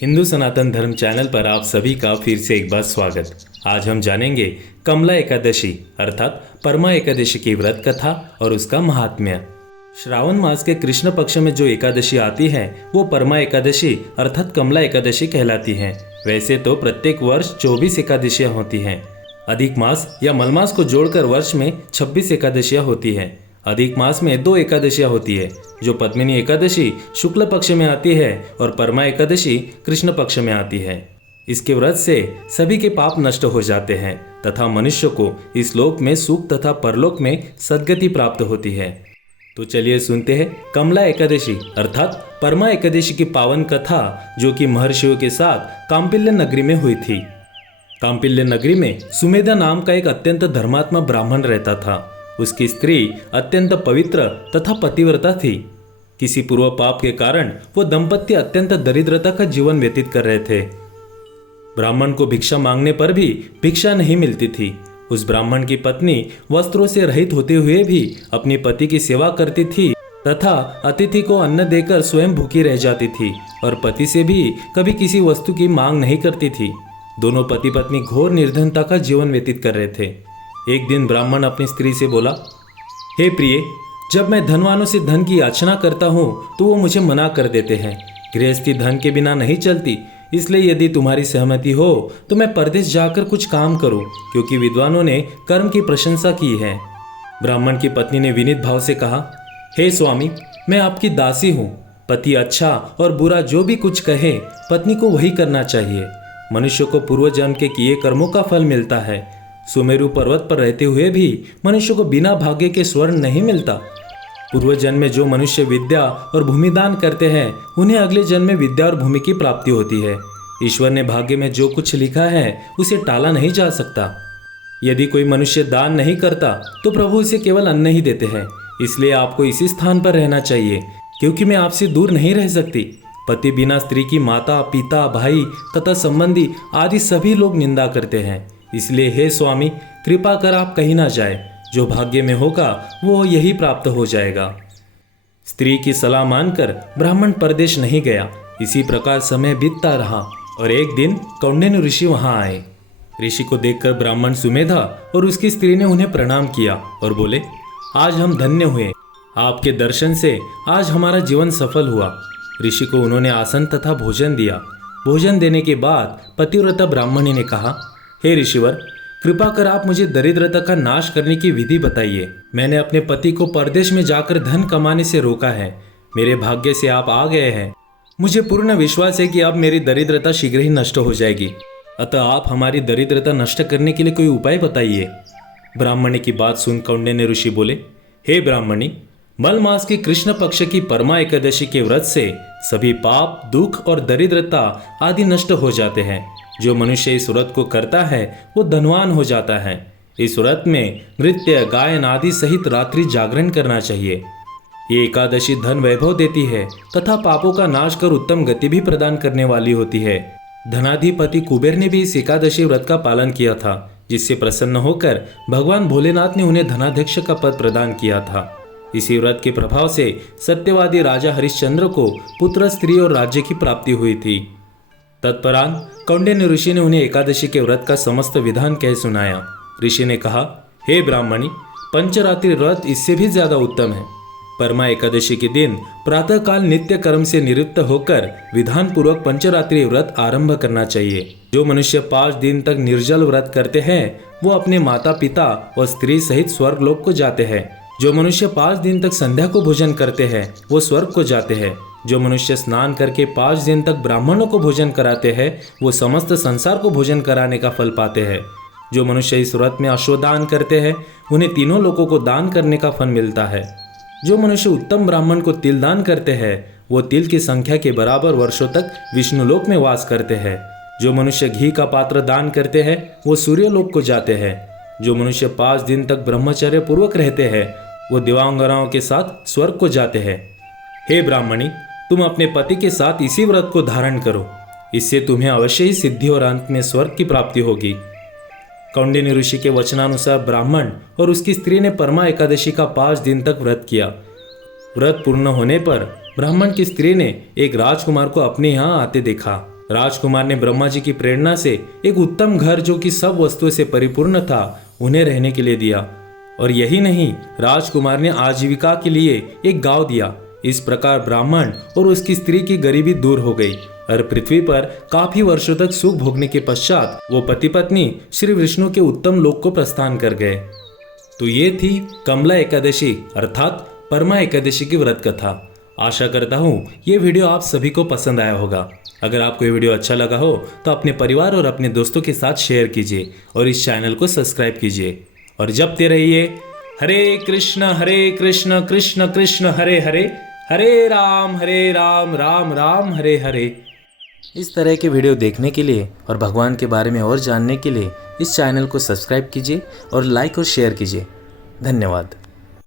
हिंदू सनातन धर्म चैनल पर आप सभी का फिर से एक बार स्वागत। आज हम जानेंगे कमला एकादशी अर्थात परमा एकादशी की व्रत कथा और उसका महात्म्य। श्रावण मास के कृष्ण पक्ष में जो एकादशी आती है वो परमा एकादशी अर्थात कमला एकादशी कहलाती है। वैसे तो प्रत्येक वर्ष 24 एकादशियां होती हैं। अधिक मास या मलमास को जोड़कर वर्ष में 26 एकादशियां होती है। अधिक मास में 2 एकादशियां होती है, जो पद्मिनी एकादशी शुक्ल पक्ष में आती है और परमा एकादशी कृष्ण पक्ष में आती है। इसके व्रत से सभी के पाप नष्ट हो जाते हैं तथा मनुष्य को इस लोक में सुख तथा परलोक में सद्गति प्राप्त होती है। तो चलिए सुनते हैं कमला एकादशी अर्थात परमा एकादशी की पावन कथा, जो कि महर्षियों के साथ कांपिल्य नगरी में हुई थी। कांपिल्य नगरी में सुमेधा नाम का एक अत्यंत धर्मात्मा ब्राह्मण रहता था। उसकी स्त्री अत्यंत पवित्र तथा पतिव्रता थी। किसी पूर्व पाप के कारण वो दंपत्ति अत्यंत दरिद्रता का जीवन व्यतीत कर रहे थे। ब्राह्मण को भिक्षा मांगने पर भी भिक्षा नहीं मिलती थी। उस ब्राह्मण की पत्नी वस्त्रों से रहित होते हुए भी अपनी पति की सेवा करती थी तथा अतिथि को अन्न देकर स्वयं भूखी रह जाती थी और पति से भी कभी किसी वस्तु की मांग नहीं करती थी। दोनों पति पत्नी घोर निर्धनता का जीवन व्यतीत कर रहे थे। एक दिन ब्राह्मण अपनी स्त्री से बोला, हे प्रिय, जब मैं धनवानों से धन की याचना करता हूँ तो वो मुझे मना कर देते हैं। गृहस्थी धन के बिना नहीं चलती, इसलिए यदि तुम्हारी सहमति हो तो मैं परदेश जाकर कुछ काम करूँ, क्योंकि विद्वानों ने कर्म की प्रशंसा की है। ब्राह्मण की पत्नी ने विनीत भाव से कहा, हे स्वामी, मैं आपकी दासी हूँ। पति अच्छा और बुरा जो भी कुछ कहे, पत्नी को वही करना चाहिए। मनुष्य को पूर्व जन्म के किए कर्मों का फल मिलता है। सुमेरु पर्वत पर रहते हुए भी मनुष्य को बिना भाग्य के स्वर्ण नहीं मिलता। पूर्व जन्म में जो मनुष्य विद्या और भूमि दान करते हैं, उन्हें अगले जन्म में विद्या और भूमि की प्राप्ति होती है। ईश्वर ने भाग्य में जो कुछ लिखा है उसे टाला नहीं जा सकता। यदि कोई मनुष्य दान नहीं करता तो प्रभु उसे केवल अन्न ही देते हैं। इसलिए आपको इसी स्थान पर रहना चाहिए, क्योंकि मैं आपसे दूर नहीं रह सकती। पति बिना स्त्री की माता, पिता, भाई तथा संबंधी आदि सभी लोग निंदा करते हैं। इसलिए हे स्वामी, कृपा कर आप कहीं ना जाए। जो भाग्य में होगा वो यही प्राप्त हो जाएगा। स्त्री की सलाह मानकर ब्राह्मण परदेश नहीं गया। इसी प्रकार समय बीतता रहा और एक दिन कौंडिन्य ऋषि वहां आए। ऋषि को देखकर ब्राह्मण सुमेधा और उसकी स्त्री ने उन्हें प्रणाम किया और बोले, आज हम धन्य हुए। आपके दर्शन से आज हमारा जीवन सफल हुआ। ऋषि को उन्होंने आसन तथा भोजन दिया। भोजन देने के बाद पतिव्रता ब्राह्मणी ने कहा, हे ऋषिवर, कृपा कर आप मुझे दरिद्रता का नाश करने की विधि बताइए। मैंने अपने पति को परदेश में जाकर धन कमाने से रोका है। मेरे भाग्य से आप आ गए हैं। मुझे पूर्ण विश्वास है कि अब मेरी दरिद्रता शीघ्र ही नष्ट हो जाएगी। अतः आप हमारी दरिद्रता नष्ट करने के लिए कोई उपाय बताइए। ब्राह्मणी की बात सुन कौंडिन्य ऋषि बोले, हे ब्राह्मणी, मल मास की कृष्ण पक्ष की परमा एकादशी के व्रत से सभी पाप, दुख और दरिद्रता आदि नष्ट हो जाते हैं। जो मनुष्य इस व्रत को करता है वो धनवान हो जाता है। इस व्रत में नृत्य, गायन आदि सहित रात्रि जागरण करना चाहिए। ये एकादशी धन वैभव देती है तथा पापों का नाश कर उत्तम गति भी प्रदान करने वाली होती है। धनाधिपति कुबेर ने भी इस एकादशी व्रत का पालन किया था, जिससे प्रसन्न होकर भगवान भोलेनाथ ने उन्हें धनाध्यक्ष का पद प्रदान किया था। इसी व्रत के प्रभाव से सत्यवादी राजा हरिश्चंद्र को पुत्र, स्त्री और राज्य की प्राप्ति हुई थी। तत्परांत कौंडिन्य ऋषि ने उन्हें एकादशी के व्रत का समस्त विधान कह सुनाया। ऋषि ने कहा, हे ब्राह्मणी, पंचरात्रि व्रत इससे भी ज्यादा उत्तम है। परमा एकादशी के दिन प्रातःकाल नित्य कर्म से निवृत्त होकर विधान पूर्वक पंचरात्रि व्रत आरंभ करना चाहिए। जो मनुष्य 5 दिन तक निर्जल व्रत करते हैं वो अपने माता पिता और स्त्री सहित स्वर्ग लोक को जाते हैं। जो मनुष्य 5 दिन तक संध्या को भोजन करते हैं वो स्वर्ग को जाते हैं। जो मनुष्य स्नान करके 5 दिन तक ब्राह्मणों को भोजन कराते हैं वो समस्त संसार को भोजन कराने का फल पाते हैं। जो मनुष्य इस व्रत में अश्वदान करते हैं उन्हें तीनों लोकों को दान करने का फल मिलता है। जो मनुष्य उत्तम ब्राह्मण को तिल दान करते हैं वो तिल की संख्या के बराबर वर्षों तक विष्णुलोक में वास करते हैं। जो मनुष्य घी का पात्र दान करते हैं वो सूर्यलोक को जाते हैं। जो मनुष्य 5 दिन तक ब्रह्मचर्य पूर्वक रहते हैं वो दिव्यांगनाओं के साथ स्वर्ग को जाते हैं। हे ब्राह्मणी, तुम अपने पति के साथ इसी व्रत को धारण करो। इससे तुम्हें अवश्य ही सिद्धि और अंत में स्वर्ग की प्राप्ति होगी। कौंडिन्य ऋषि के वचनानुसार ब्राह्मण और उसकी स्त्री ने परमा एकादशी का 5 दिन तक व्रत किया। व्रत पूर्ण होने पर ब्राह्मण की स्त्री ने एक राजकुमार को अपने यहाँ आते देखा। राजकुमार ने ब्रह्मा जी की प्रेरणा से एक उत्तम घर जो कि सब वस्तुओं से परिपूर्ण था उन्हें रहने के लिए दिया। और यही नहीं, राजकुमार ने आजीविका के लिए एक गांव दिया। इस प्रकार ब्राह्मण और उसकी स्त्री की गरीबी दूर हो गई और पृथ्वी पर काफी वर्षों तक सुख भोगने के पश्चात वो पति पत्नी श्री विष्णु के उत्तम लोक को प्रस्थान कर गए। तो ये थी कमला एकादशी अर्थात परमा एकादशी की व्रत कथा। आशा करता हूँ ये वीडियो आप सभी को पसंद आया होगा। अगर आपको ये वीडियो अच्छा लगा हो तो अपने परिवार और अपने दोस्तों के साथ शेयर कीजिए और इस चैनल को सब्सक्राइब कीजिए और जपते रहिए हरे कृष्ण कृष्ण कृष्ण हरे हरे, हरे राम राम राम हरे हरे। इस तरह के वीडियो देखने के लिए और भगवान के बारे में और जानने के लिए इस चैनल को सब्सक्राइब कीजिए और लाइक और शेयर कीजिए। धन्यवाद।